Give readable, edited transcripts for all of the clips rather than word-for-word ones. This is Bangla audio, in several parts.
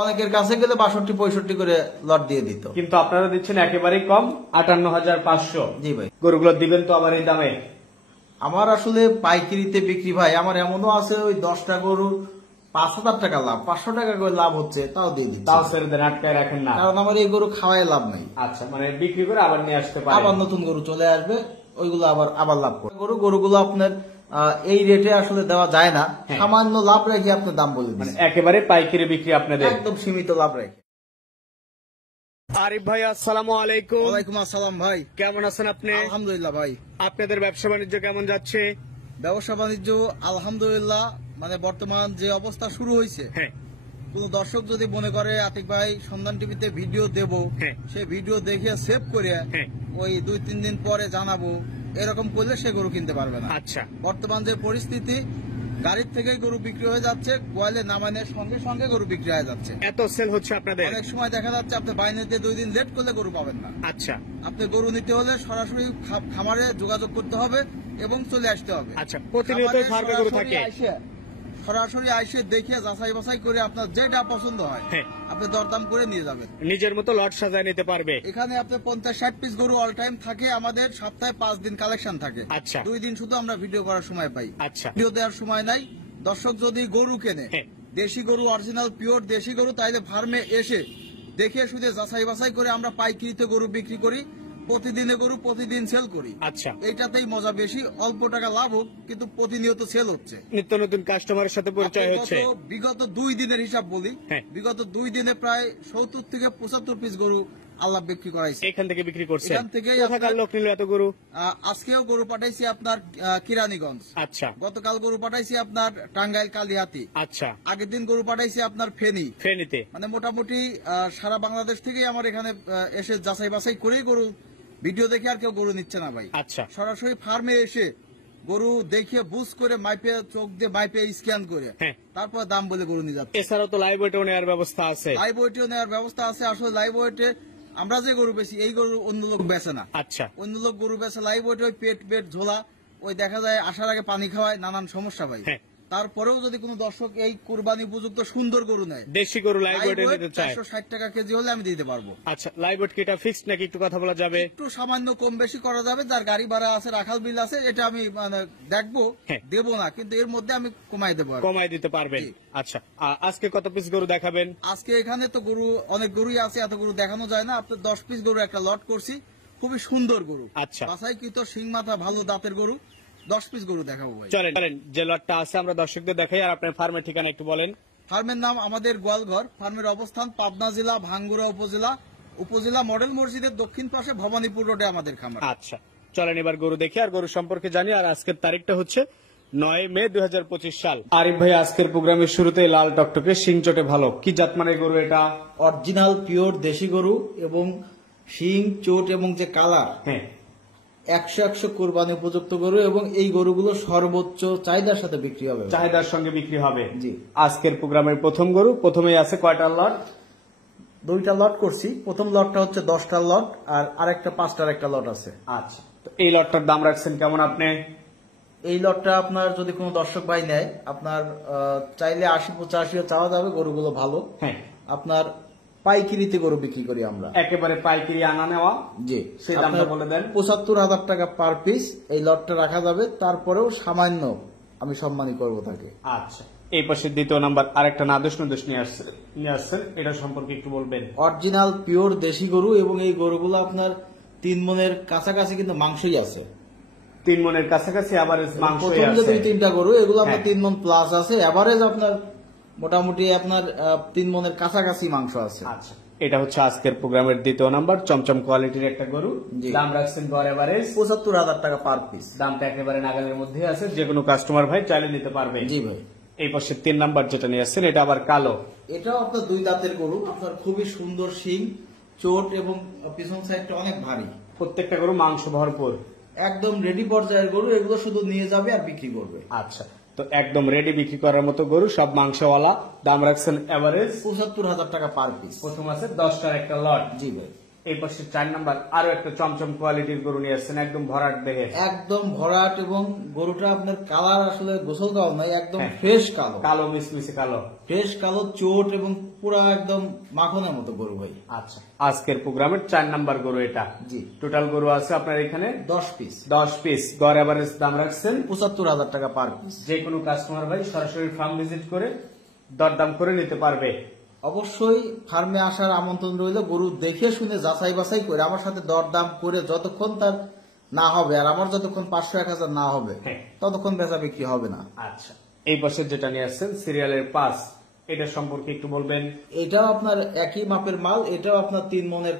অনেকের কাছে গেলে 62-65 করে লট দিয়ে দিত, কিন্তু আপনারা দিচ্ছেন একেবারেই কম 58,500। জি ভাই। গরুগুলো দিবেন তো আবার এই দামে? আমার আসলে পাইকারিতে বিক্রি ভাই, আমার এমনও আছে ওই 10টা গরু 5,000 টাকা লাভ, 500 টাকা করে লাভ হচ্ছে, তাও দিয়ে দিচ্ছি। তাও ছেড়ে দেন, আটকায় রাখেন না? কারণ আমার এই গরু খাওয়াই লাভ নাই। আচ্ছা, মানে বিক্রি করে আবার নিয়ে আসতে পারেন, আবার নতুন গরু চলে আসবে, ওইগুলো আবার লাভ করে। গরুগুলো আপনার এই রেটে আসলে দেওয়া যায় না, সামান্য লাভ রেখে আপনার দাম বলে দিচ্ছেন, একেবারে পাইকারি বিক্রি আপনাদের, একদম সীমিত লাভ রেখে। আরিফ ভাই আসসালামু আলাইকুম। ওয়ালাইকুম আসসালাম ভাই, কেমন আছেন আপনি? আলহামদুলিল্লাহ ভাই। আপনাদের ব্যবসা বাণিজ্য কেমন যাচ্ছে? ব্যবসা বাণিজ্য আলহামদুলিল্লাহ, মানে বর্তমান যে অবস্থা শুরু হয়েছে, কোন দর্শক যদি মনে করে আতিক ভাই সন্ধান টিভিতে ভিডিও দেব, সেই ভিডিও দেখে সেভ করে ওই 2-3 দিন পরে জানাবো, এরকম করলে সে গরু কিনতে পারবে না। আচ্ছা, বর্তমান যে পরিস্থিতি, গাড়ির থেকেই গরু বিক্রি হয়ে যাচ্ছে, গোয়ালে নামানোর সঙ্গে সঙ্গে গরু বিক্রি হয়ে যাচ্ছে। এত সেল হচ্ছে আপনাদের? অনেক সময় দেখা যাচ্ছে আপনি বাইনেতে 2 দিন লেট করলে গরু পাবেন না। আচ্ছা, আপনি গরু নিতে হলে সরাসরি খামারে যোগাযোগ করতে হবে এবং চলে আসতে হবে। আচ্ছা, প্রতিনিয়ত ফার্মে গরু থাকে, সরাসরি আইসে দেখে যাচাই বাছাই করে আপনার যেটা পছন্দ হয় আপনি দরদাম করে নিয়ে যাবেন, নিজের মতো লট সাজায় নিতে পারবে। এখানে আপনি 50-60 পিস গরু অল টাইম থাকে, আমাদের সপ্তাহে 5 দিন কালেকশন থাকে। আচ্ছা, 2 দিন শুধু আমরা ভিডিও করার সময় পাই। আচ্ছা, ভিডিও দেওয়ার সময় নাই। দর্শক যদি গরু কেনে, দেশি গরু, অরিজিনাল পিওর দেশি গরু, তাইলে ফার্মে এসে দেখে শুধু যাচাই বাছাই করে আমরা পাইকারিতে গরু বিক্রি করি, প্রতিদিনে গরু প্রতিদিন সেল করি। আচ্ছা, এইটাতেই মজা বেশি, অল্প টাকা লাভ হোক কিন্তু প্রতিনিয়ত সেল হচ্ছে, নিত্য নতুন কাস্টমারের সাথে পরিচয় হচ্ছে। বিগত 2 দিনের হিসাব বলি, বিগত 2 দিনে প্রায় 70-75 পিস গরু আল্লাহ বিক্রি করাইছে, এখান থেকে বিক্রি করছে। এখান থেকে লোক নিল এত গরু? আজকেও গরু পাঠাইছি আপনার কিরানীগঞ্জ। আচ্ছা, গতকাল গরু পাঠাইছি আপনার টাঙ্গাইল কালিহাতি। আচ্ছা, আগের দিন গরু পাঠাইছি আপনার ফেনীতে। মানে মোটামুটি সারা বাংলাদেশ থেকেই আমার এখানে এসে যাচাই বাছাই করেই গরু, ভিডিও দেখে আর কেউ গরু নিচ্ছে না ভাই। আচ্ছা, সরাসরি ফার্মে এসে গরু দেখে বুঝ করে মাইপে, চোখ দিয়ে মাইপে স্ক্যান করে তারপর দাম বলে গরু নিয়ে যাচ্ছে। এছাড়াও তো লাইভ ওয়েটও নেওয়ার ব্যবস্থা আছে? লাইভ ওয়েটেও নেওয়ার ব্যবস্থা আছে। আসলে লাইভ ওয়েটে আমরা যে গরু বেশি, এই গরু অন্য লোক বেচে না। আচ্ছা, অন্য লোক গরু বেচে লাইভ ওয়েটে, ওই পেট ঝোলা, ওই দেখা যায় আসার আগে পানি খাওয়ায়, নানান সমস্যা ভাই। তারপরেও যদি কোনো দর্শক এই কুরবানি উপযুক্ত সুন্দর গরু নেয়, দেশি গরু লাইভ ওয়েটে নিতে চায়, 460 টাকা কেজি হলে আমি দিতে পারবো। আচ্ছা, লাইভ ওয়েট কি এটা ফিক্সড নাকি একটু কথা বলা যাবে? একটু সামান্য কম বেশি করা যাবে, যার গাড়ি ভাড়া আছে, রাখাল বিল আছে, এটা আমি মানে দেখবো, দেবো না, কিন্তু এর মধ্যে আমি কমাই দেবো, কমাই দিতে পারবেন। আচ্ছা, আজকে কত পিস গরু দেখাবেন? আজকে এখানে তো গরু অনেক গরুই আছে, এত গরু দেখানো যায় না। আপনার 10 পিস গরু একটা লট করছি, খুবই সুন্দর গরু। আচ্ছা, বাছাইকৃত শিং মাথা ভালো দাঁতের গরু, 10 পিস গরু দেখাবো ভাই। চলেন, যে লটটা আছে আমরা দর্শকদের দেখাই, আর আপনার ফার্মের ঠিকানা একটু বলেন। ফার্মের নাম আমাদের গোয়ালঘর। ফার্মের অবস্থান পাবনা জেলা ভাঙ্গুড়া উপজেলা মডেল মসজিদের দক্ষিণ পাশে ভবানীপুর রোডে আমাদের খামার। আচ্ছা, চলেন এবার গরু দেখি আর গরু সম্পর্কে জানি। আর আজকের তারিখটা হচ্ছে 9 মে 2025 সাল। আরিফ ভাই, আজকের প্রোগ্রামের শুরুতে লাল টকটকে শিং চটে ভালো, কি জাতমানের গরু এটা? অরিজিনাল পিওর দেশি গরু, এবং শিং চোট এবং যে কালার, 100 কোরবানি উপযুক্ত গরু, এবং এই গরুগুলো সর্বোচ্চ চাহিদার সাথে বিক্রি হবে, চাহিদার সঙ্গে বিক্রি হবে। জি, আজকের প্রোগ্রামের প্রথম গরু, প্রথমেই আছে কয়টা লট? 2টা লট করছি। প্রথম লটটা হচ্ছে 10টার লট, আর আরেকটা 5টার একটা লট আছে। আচ্ছা, তো এই লটটার দাম রাখছেন কেমন আপনি? এই লটটা আপনার যদি কোনো দর্শক ভাই নেয়, আপনার চাইলে 80-85 চাওয়া যাবে, গরুগুলো ভালো। আপনার পাইকারিতে গরু বিক্রি করি আমরা, একেবারে পাইকারি আনা নেওয়া। জি, সেই দামটা বলে দেন। 75,000 টাকা পার পিস এই লটটা রাখা যাবে, তারপরেও সামান্য আমি সম্মানী করবো তাকে। আচ্ছা, এই পাশে দ্বিতীয় নাম্বার আরেকটা নাদুস নিয়ে আসছেন, এটা সম্পর্কে একটু বলবেন। অরিজিনাল পিওর দেশি গরু, এবং এই গরুগুলো আপনার 3 মনের কাছাকাছি কিন্তু মাংসই আছে। 3 মনের কাছাকাছি এভারেজ মাংস আছে। প্রথম যে 2-3টা গরু, এগুলো আপনার 3 মন প্লাস আছে, এভারেজ আপনার মোটামুটি আপনার 3 মনের কাছাকাছি মাংস আছে। আচ্ছা, এটা হচ্ছে আজকের প্রোগ্রামের দ্বিতীয় নাম্বার, চমচম কোয়ালিটির একটা গরু। দাম রাখছেন গড় এভারেজ 75,000 টাকা পার পিস। দামটা একেবারে নাগালের মধ্যে আছে, যে কোনো কাস্টমার ভাই চাইলে নিতে পারবে। জি ভাই। এই পাশে 3 নাম্বার যেটা নিয়ে আসছেন, এটা আবার কালো। এটাও আপনার 2 দাঁতের গরু, আপনার খুবই সুন্দর শিং চোট, এবং পিছন সাইডটা অনেক ভারী। প্রত্যেকটা গরু মাংস ভরপুর, একদম রেডি পর্যায়ের গরু, এগুলো শুধু নিয়ে যাবে আর বিক্রি করবে। আচ্ছা, তো একদম রেডি বিক্রি করার মতো গরু, সব মাংসওয়ালা। দাম রাখছেন এভারেজ 75,000 টাকা পার পিস। প্রথম আছে 10টার একটা লট। জি ভাই। এই পাশে 4 নাম্বার আরো একটা চমচম কোয়ালিটির গরু নিয়ে আসছেন, একদম ভরাট দেহে, একদম ভরাট, এবং গরুটা আপনার কালার আসলে গোসল কালো নাই, একদম ফ্রেশ কালো, কালো মিসমিসে কালো, ফ্রেশ কালো চোট এবং পুরা একদম মাখনের মতো গরু ভাই। আচ্ছা, আজকের প্রোগ্রামের 4 নাম্বার গরু এটা। জি, টোটাল গরু আছে আপনার এখানে 10 পিস। 10 পিস। গড় এভারেজ দাম রাখছেন 75,000 টাকা পার পিস। যে কোনো কাস্টমার ভাই সরাসরি ফার্ম ভিজিট করে দরদাম করে নিতে পারবে। অবশ্যই ফার্মে আসার আমন্ত্রণ রইল, গরু দেখে শুনে যাচাই বাছাই করে আমার সাথে দরদাম করে যতক্ষণ তার না হবে, আর আমার যতক্ষণ 500-1000 না হবে ততক্ষণ বেচা বিক্রি হবে না। আচ্ছা, এই পাশে যেটা নিয়ে আসছেন সিরিয়ালের 5, এটা সম্পর্কে একটু বলবেন। এটাও আপনার একই মাপের মাল, এটাও আপনার 3 মনের,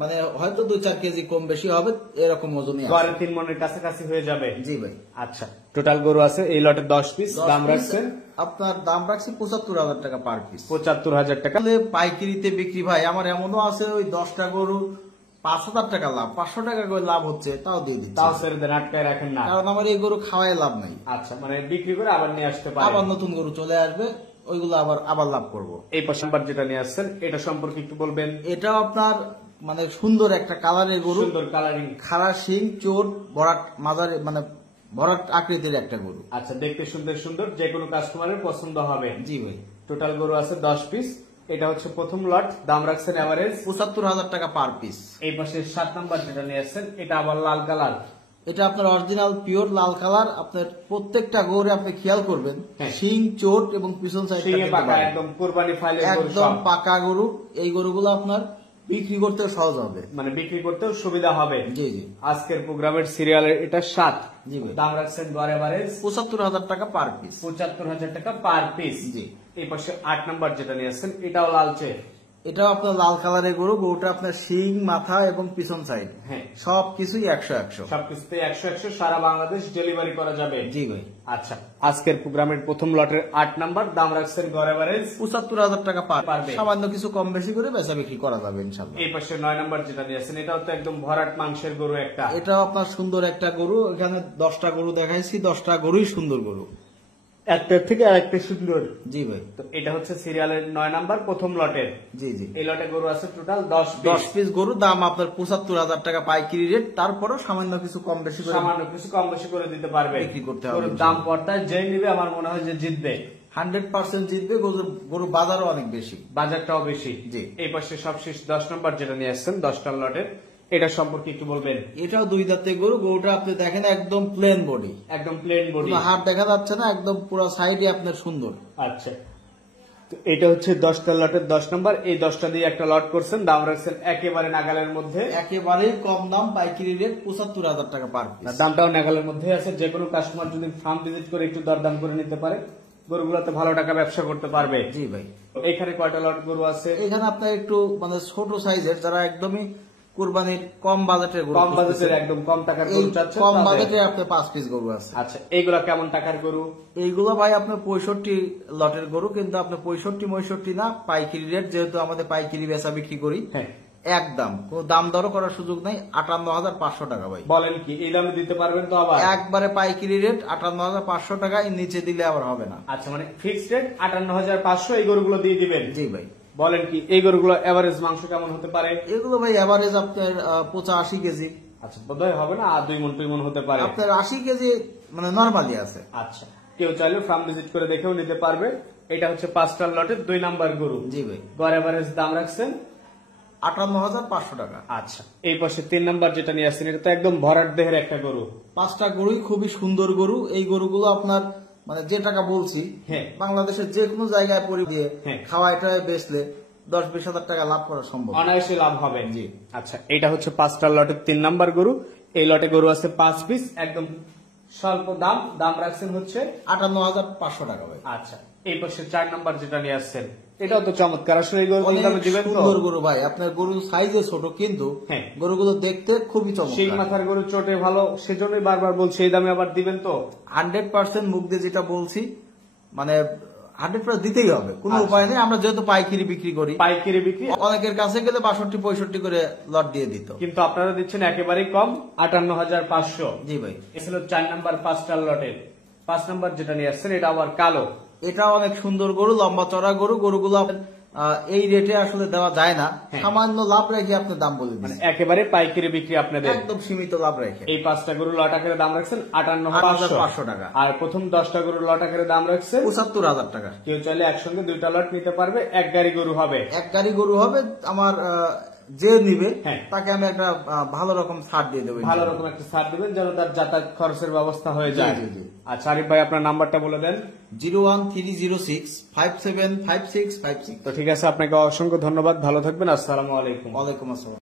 মানে হয়তো 2-4 কেজি কম বেশি হবে এরকম ওজনই আছে। গড়ে 3 মনের কাছাকাছি হয়ে যাবে। জি ভাই। আচ্ছা, টোটাল গরু আছে এই লটে 10 পিস। দাম রাখছেন আপনার দাম রাখছি 75,000 টাকা পার পিস। 75,000 টাকা। পাইকারিতে বিক্রি ভাই আমার এমনও আছে ওই 10টা গরু 5,000 টাকা লাভ, 500 টাকা করে লাভ হচ্ছে, তাও দিয়ে দিচ্ছি। তাও ছেড়ে দেন, আটকায় রাখেন না, কারণ আমার এই গরু খাওয়ায় লাভ নাই। আচ্ছা, মানে বিক্রি করে আবার নিয়ে আসতে পারে, আবার নতুন গরু চলে আসবে, ওইগুলো আবার লাভ করব। এই পাশে নাম্বার যেটা নিয়ে আসছেন এটা সম্পর্কে একটু বলবেন। এটাও আপনার মানে সুন্দর একটা কালারের গরু, সুন্দর কালারিং, খাড়া শিং, চোট, ভরাট মাজারে, মানে ভরাট আকৃতির একটা গরু। আচ্ছা, দেখতে সুন্দর সুন্দর, যে কোনো কাস্টমারের পছন্দ হবে। জি ভাই। টোটাল গরু আছে 10 পিস। এটা হচ্ছে প্রথম লট, দাম রাখছেন এভারেজ 75,000 টাকা পার পিস। এই পাশে 7 নাম্বার যেটা নিয়ে আসছেন এটা আবার লাল কালার। এটা আপনার অরিজিনাল পিওর লাল কালার। আপনার প্রত্যেকটা গরু আপনি খেয়াল করবেন, হ্যাঁ। শিং, চোট এবং পিছন সাইড একদম কুরবানি ফাইলের গরু, একদম সব পাকা গরু। এই গরুগুলো আপনার বিক্রি করতে সহজ হবে, মানে বিক্রি করতেও সুবিধা হবে। জি জি। আজকের প্রোগ্রামের সিরিয়ালের এটা 7। জি ভাই। দাম রাখছেন গড় এভারেজ 75,000 টাকা পার পিস। 75,000 টাকা পার পিস। জি। এই পাশে 8 নাম্বার যেটা নিয়ে আসছেন এটাও লালচে। এটাও আপনার লাল কালারের গরু। গরুটা আপনার শিং, মাথা এবং পিছন সাইড হ্যাঁ, সবকিছুই 100-100। সবকিছুতে 100-100 সারা বাংলাদেশ ডেলিভারি করা যাবে। জি ভাই। আচ্ছা, আজকের প্রোগ্রামের প্রথম লটের 8 নাম্বার, দাম রাখছেন গড় এভারেজ 75,000 টাকা পারবে। সামান্য কিছু কম বেশি করে বেচা বিক্রি করা যাবে ইনশাল্লাহ। এই পাশে 9 নাম্বার যেটা নিয়ে আসছেন এটাও তো একদম ভরাট মাংসের গরু একটা। এটাও আপনার সুন্দর একটা গরু। এখানে 10টা গরু দেখাইছি, 10টা গরুই সুন্দর গরু, একটার থেকে আরেকটা সুন্দর। জি ভাই। তো এটা হচ্ছে সিরিয়ালের 9 নাম্বার প্রথম লটের। জি জি। এই লটে গরু আছে টোটাল 10 পিস গরু। দাম আপনার 75,000 টাকা পাইকারি রেট। তারপরও সামান্য কিছু কম বেশি করে সামান্য কিছু কম বেশি করে দিতে পারবে, বিক্রি করতে হবে। গরুর দাম পড়তায় যেই নিবে আমার মনে হয় যে জিতবে, 100% জিতবে। গরু বাজারও অনেক বেশি, বাজারটাও বেশি। জি। এই পাশে সবশেষ 10 নম্বর যেটা নিয়ে আসছেন 10টা লটের, এটা সম্পর্কে একটু বলবেন। এটাও 2 দাঁতের গরু। গরুটা আপনি দেখেন একদম প্লেন বডি, একদম প্লেন বডি, হাত দেখা যাচ্ছে না, একদম পুরো সাইডে আপনার সুন্দর। আচ্ছা, তো এটা হচ্ছে 10টা লটের 10 নম্বর। এই 10টা দিয়ে একটা লট করছেন, দাম রাখছেন একেবারে নাগালের মধ্যে, একেবারেই কম দাম, পাইকারি রেট 75,000 টাকা পার পিস। দামটাও নাগালের মধ্যে আছে। যে কোনো কাস্টমার যদি ফার্ম ভিজিট করে একটু দরদাম করে নিতে পারে, গরুগুলোতে ভালো টাকা ব্যবসা করতে পারবে। জি ভাই। এখানে কয়টা লট গরু আছে? এখানে আপনার একটু মানে ছোট সাইজের, যারা একদমই কুরবানির কম বাজেটের গরু, কম বাজেটের একদম কম টাকার গরু চাচ্ছেন, কম তাদের। বাজেটে আপনার 5 পিস গরু আছে। আচ্ছা, এইগুলা কেমন টাকার গরু? এইগুলো ভাই আপনার 65 লটের গরু, কিন্তু আপনার 65-65 না, পাইকারি রেট। যেহেতু আমাদের পাইকারি বেচা বিক্রি করি, হ্যাঁ, একদম কোনো দাম দরও করার সুযোগ নাই। 58,500 টাকা ভাই। বলেন কি, এই দামে দিতে পারবেন তো? আবার একবারে পাইকারি রেট 58,500 টাকা, এর নিচে দিলে আবার হবে না। আচ্ছা, মানে ফিক্সড রেট 58,500 এই গরুগুলো দিয়ে দিবেন? জি ভাই। বলেন কি, এই গরুগুলো এভারেজ মাংস কেমন হতে পারে? এগুলো ভাই এভারেজ আপনার 85 কেজি। আচ্ছা, বোধহয় হবে না, আর 2 মণ 2 মণ হতে পারে। আপনার 80 কেজি মানে নরমালি আছে। আচ্ছা, কেউ চাইলে ফার্ম ভিজিট করে দেখেও নিতে পারবে। এটা হচ্ছে 5টা লটের 2 নাম্বার গরু। জি ভাই। গড় এভারেজ দাম রাখছেন 58,500 টাকা। আচ্ছা, এই পাশে 3 নাম্বার যেটা নিয়ে আসছেন এটা তো একদম ভরাট দেহের একটা গরু। 5টা গরুই খুবই সুন্দর গরু। এই গরুগুলো আপনার মানে যে টাকা বলছি, হ্যাঁ, বাংলাদেশের যে কোনো জায়গায় পরি দিয়ে হ্যাঁ, খাওয়াইটা বেচলে 10-20 হাজার টাকা লাভ করা সম্ভব, অনায়াসে লাভ হবে। জি। আচ্ছা, এটা হচ্ছে 5টা লটের 3 নাম্বার গরু। এই লটে গরু আছে 5 পিস, একদম স্বল্প দাম। দাম রাখছেন হচ্ছে 58,500 টাকা ভাই। আচ্ছা, এই পাশে 4 নাম্বার যেটা নিয়ে আসছেন এটাও তো চমৎকার। আসলে এই গরু অনেক দামে দিবেন তো? সুন্দর গরু ভাই। আপনার গরু সাইজে ছোট, কিন্তু হ্যাঁ, গরুগুলো দেখতে খুবই শিং চমৎকার। মাথার গরু, চোটে ভালো, সেজন্যই বারবার বলছি এই দামে আবার দিবেন তো? 100% মুখ দিয়ে যেটা বলছি, মানে 100% দিতেই হবে, কোনো আচ্ছা। উপায় নেই। আমরা যেহেতু পাইকারি বিক্রি করি, পাইকারি বিক্রি, অনেকের কাছে গেলে 62-65 করে লট দিয়ে দিত, কিন্তু আপনারা দিচ্ছেন একেবারেই কম, 58,500। জি ভাই। এ ছিল 4 নাম্বার 5টা লটের। 5 নাম্বার যেটা নিয়ে আসছেন এটা আবার কালো। এটা অনেক সুন্দর গরু, লম্বা চড়া গরু। গরুগুলো এই রেটে আসলে দেওয়া যায় না, সামান্য লাভ রেখে আপনি দাম বলে মানে দিচ্ছি। একেবারে পাইকারি বিক্রি আপনাদের, একদম সীমিত লাভ রেখে। এই 5টা গরু লট আকারে দাম রাখছেন 58,500 টাকা, আর প্রথম 10টা গরু লট আকারে দাম রাখছেন 75,000 টাকা। কেউ চাইলে একসঙ্গে 2টা লট নিতে পারবে, এক গাড়ি গরু হবে, এক গাড়ি গরু হবে। আমার যে নিবে হ্যাঁ। তাকে আমি একটা ভালো রকম ছাড় দিয়ে দেবো, ভালো রকম একটা ছাড় দিবেন যেন তার যাতায়াত খরচের ব্যবস্থা হয়ে যায়। জি, জি। আচ্ছা আরিফ ভাই আপনার নাম্বারটা বলে দেন। 01306575656। তো ঠিক আছে, আপনাকে অসংখ্য ধন্যবাদ, ভালো থাকবেন, আসসালামু আলাইকুম। ওয়ালাইকুম আসসালাম।